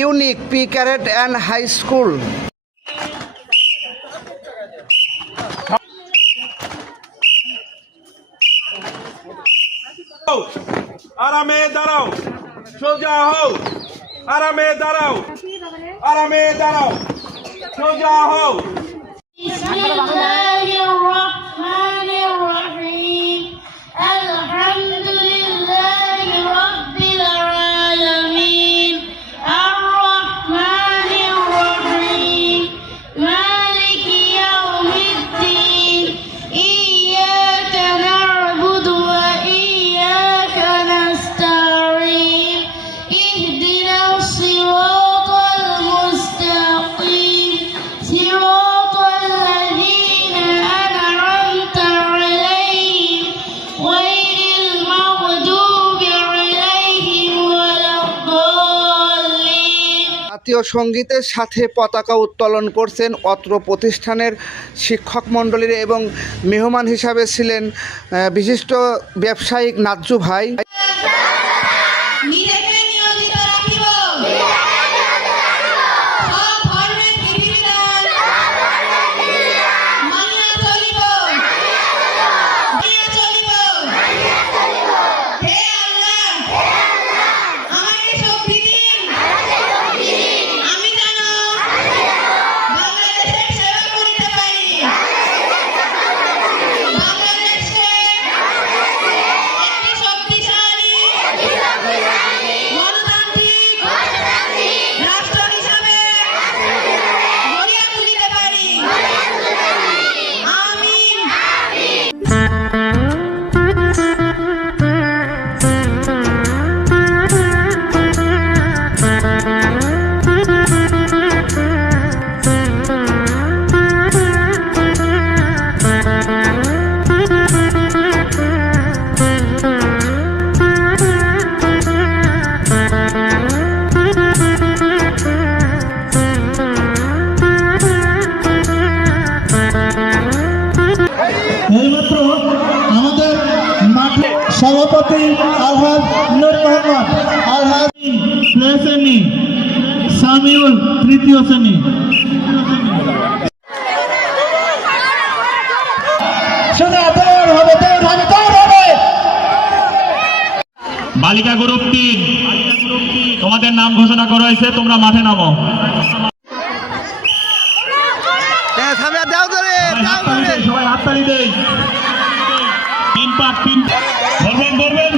Unique pre cadet and high school. আরামে দাঁড়াও, সোজা হও, আরামে দাঁড়াও, আরামে দাঁড়াও, সোজা হও। জাতীয় সঙ্গীতের সাথে পতাকা উত্তোলন করছেন অত্র প্রতিষ্ঠানের শিক্ষক মণ্ডলীর এবং মেহমান হিসাবে ছিলেন বিশিষ্ট ব্যবসায়িক নাজ্জু ভাই। এইমাত্র আমাদের মাঠে সভাপতি আলহাজ নূর মোহাম্মদ আলহাজ শ্রেণী সামিউল তৃতীয় শ্রেণী বালিকা গ্রুপ 3 তোমাদের নাম ঘোষণা করা হয়েছে, তোমরা মাঠে নামো। সবাই হাততালি দেই। 3 পার্ট 3 বলবেন